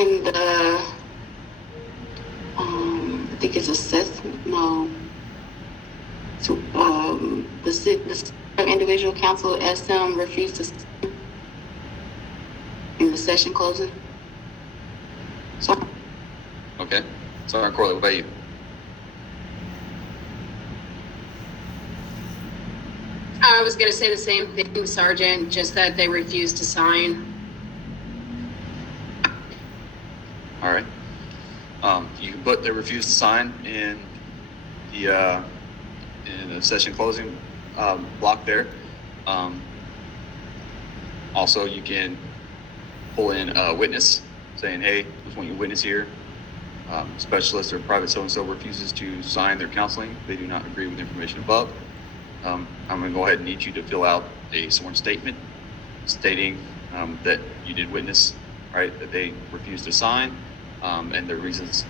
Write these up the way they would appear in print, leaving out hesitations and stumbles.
And the, I think it's assessment, no. So, the individual counsel asked them refused to sign in the session closing. So, Okay. Sorry, Corley, what about you? I was going to say the same thing, Sergeant, just that they refused to sign. All right. You can put the refuse to sign in the session closing block there. Also, you can pull in a witness saying, hey, just want your witness here. Specialist or private so-and-so refuses to sign their counseling. They do not agree with the information above. I'm going to go ahead and need you to fill out a sworn statement stating that you did witness, right, that they refused to sign, and the reasons,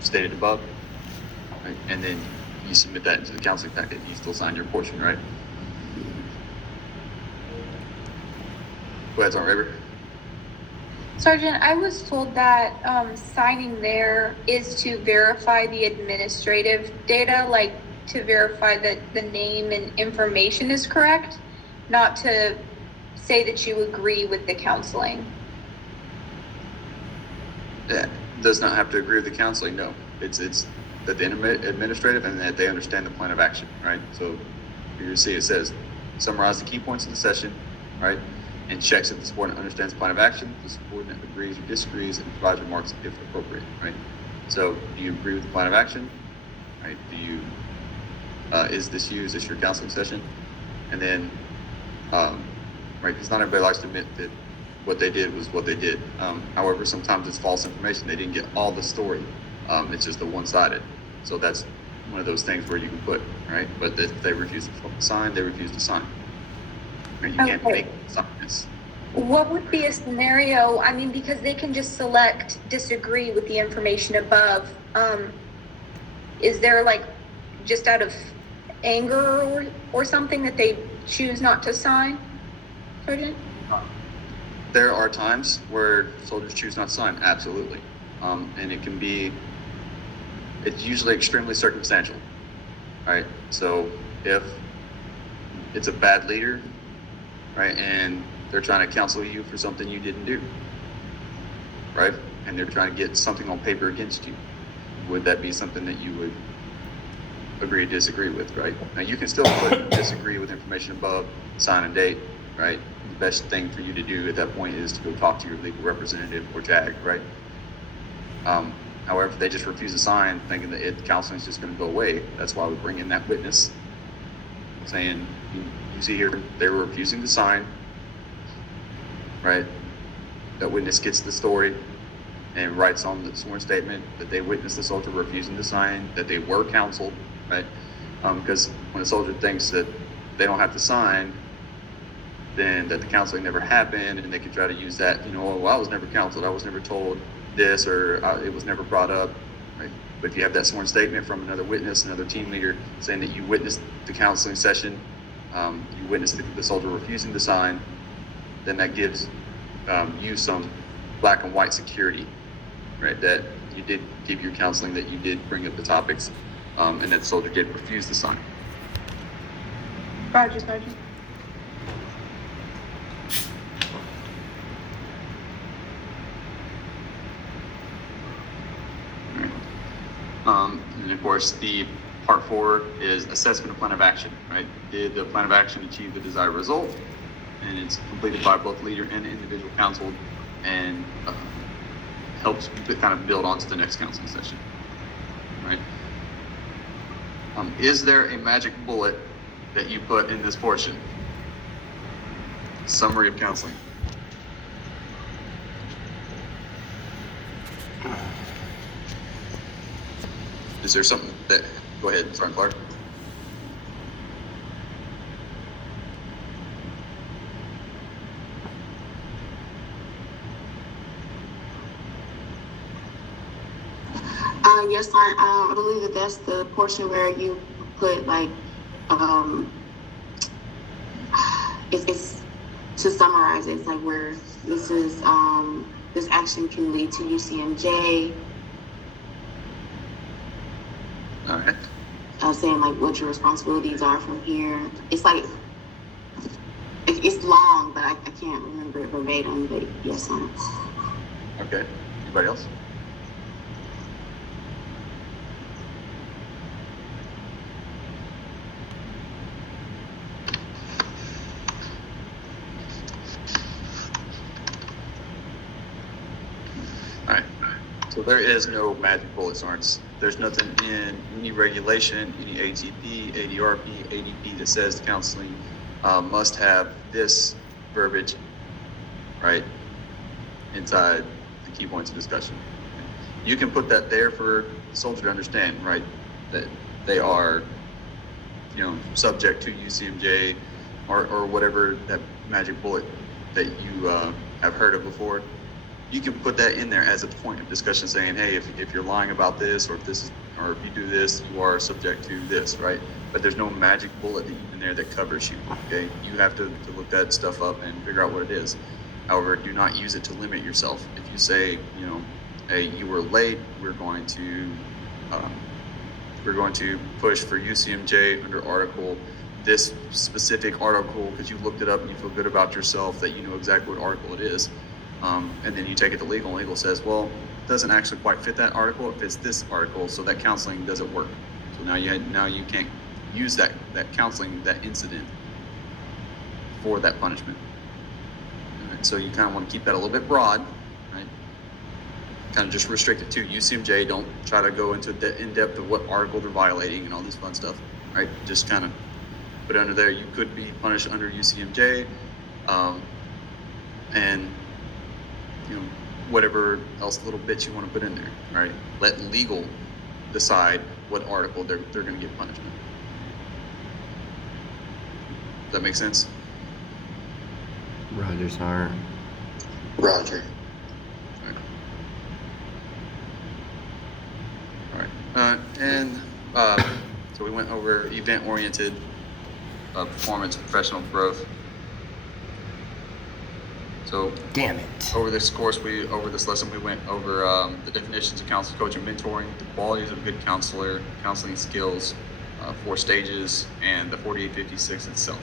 stated above, right? And then you submit that into the counseling packet. You still signed your portion, right? Go ahead, Sergeant Raber. Sergeant, I was told that signing there is to verify the administrative data, like to verify that the name and information is correct, not to say that you agree with the counseling. Yeah, does not have to agree with the counseling, no. It's that the administrative and that they understand the plan of action, right? So you see it says, summarize the key points of the session, right? And checks if the subordinate understands the plan of action, the subordinate agrees or disagrees, and provides remarks if appropriate, right? So do you agree with the plan of action, right? Do you, is this your counseling session? And then, right, because not everybody likes to admit that what they did was what they did. However, sometimes it's false information. They didn't get all the story. It's just a one-sided. So that's one of those things where you can put, right? But if they refuse to sign, they refuse to sign. Right? You can't make assignments. What would be a scenario, I mean, because they can just select disagree with the information above. Is there like just out of anger or something that they choose not to sign, Sergeant? There are times where soldiers choose not to sign, absolutely. And it can be, it's usually extremely circumstantial, right? So if it's a bad leader, right, and they're trying to counsel you for something you didn't do, right? And they're trying to get something on paper against you, would that be something that you would agree to disagree with, right? Now you can still put disagree with information above, sign and date, right? The best thing for you to do at that point is to go talk to your legal representative or JAG, right? However, if they just refuse to sign, thinking that counseling is just going to go away, that's why we bring in that witness, saying, you see here, they were refusing to sign, right? That witness gets the story and writes on the sworn statement that they witnessed the soldier refusing to sign, that they were counseled, right? Because when a soldier thinks that they don't have to sign, then that the counseling never happened, and they can try to use that, well, I was never counseled, I was never told this, or it was never brought up, right? But if you have that sworn statement from another witness, another team leader, saying that you witnessed the counseling session, you witnessed the soldier refusing to sign, then that gives you some black and white security, right? That you did give your counseling, that you did bring up the topics, and that the soldier did refuse to sign. Roger, Sergeant. And of course, the part 4 is assessment of plan of action, right? Did the plan of action achieve the desired result? And it's completed by both leader and individual counsel, and helps kind of build onto the next counseling session, right? Is there a magic bullet that you put in this portion? Summary of counseling. Is there something that, go ahead, Sergeant Clark. Yes, I believe that that's the portion where you put like, it's to summarize it. It's like where this is this action can lead to UCMJ, All right. saying like what your responsibilities are from here. It's like, it's long, but I can't remember it verbatim, but yes, Okay. Anybody else? All right. So there is no magic bullet, Lawrence. There's nothing in any regulation, any ATP, ADRP, ADP that says the counseling must have this verbiage, right, inside the key points of discussion. You can put that there for the soldier to understand, right, that they are, subject to UCMJ or whatever that magic bullet that you have heard of before. You can put that in there as a point of discussion, saying, hey, if you're lying about this, or if you do this, you are subject to this, right? But there's no magic bullet in there that covers you, okay? You have to look that stuff up and figure out what it is. However, do not use it to limit yourself. If you say, hey, you were late, we're going to push for UCMJ under article, this specific article, because you looked it up and you feel good about yourself that you know exactly what article it is. And then you take it to legal, and legal says, well, it doesn't actually quite fit that article, it fits this article, so that counseling doesn't work. So now you can't use that counseling, that incident, for that punishment. And so you kind of want to keep that a little bit broad, right? Kind of just restrict it to UCMJ. Don't try to go into in depth of what article they're violating and all this fun stuff, right? Just kind of put it under there. You could be punished under UCMJ, and whatever else little bits you want to put in there, right? Let legal decide what article they're going to get punishment. Does that make sense? Roger, sir. Roger. All right. So we went over event-oriented performance, professional growth. So Damn it. over this lesson, we went over the definitions of counselor, coach, and mentoring, the qualities of a good counselor, counseling skills, 4 stages, and the 4856 itself.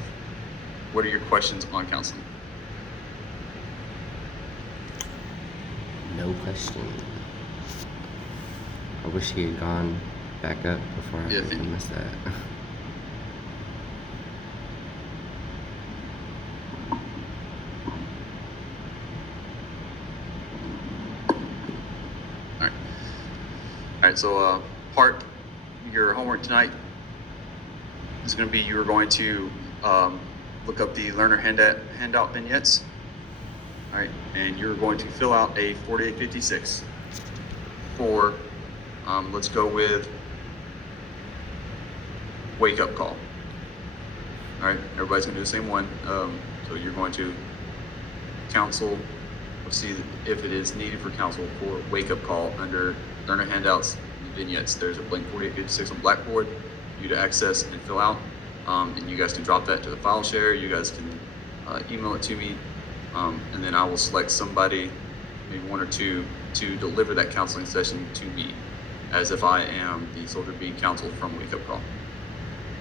What are your questions on counseling? No question. I wish he had gone back up before I missed that. All right, so your homework tonight is going to be, you're going to look up the learner handout vignettes, all right, and you're going to fill out a 4856 for, let's go with wake up call. All right, everybody's going to do the same one. So you're going to counsel, let's see if it is needed for counsel for wake up call under learner handouts and vignettes. There's a blank 4856 on Blackboard for you to access and fill out. And you guys can drop that to the file share. You guys can email it to me. And then I will select somebody, maybe 1 or 2, to deliver that counseling session to me as if I am the soldier being counseled from Wake Up Call.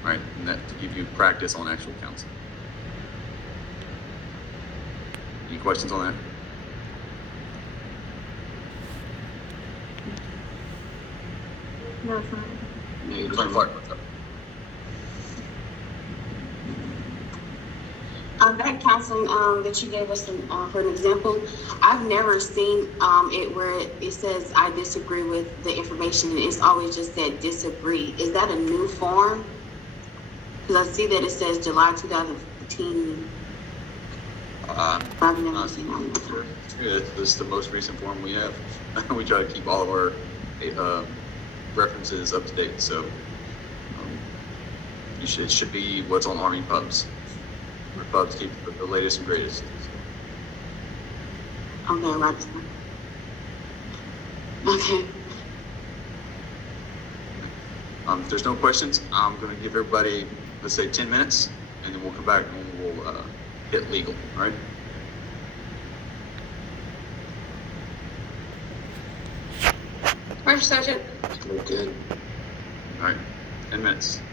All right, and that to give you practice on actual counseling. Any questions on that? No, fine. Lieutenant Clark, what's up? That counseling that you gave us for an example, I've never seen it where it says I disagree with the information, and it's always just said disagree. Is that a new form? Because I see that it says July 2015. I've never seen that before. This is the most recent form we have. We try to keep all of our references up to date, so it should be what's on Army Pubs. Our pubs keep the latest and greatest. Okay, right. Okay. If there's no questions, I'm going to give everybody, let's say 10 minutes, and then we'll come back and we'll hit legal, all right? Roger, Sergeant. We're good. All right, 10 minutes.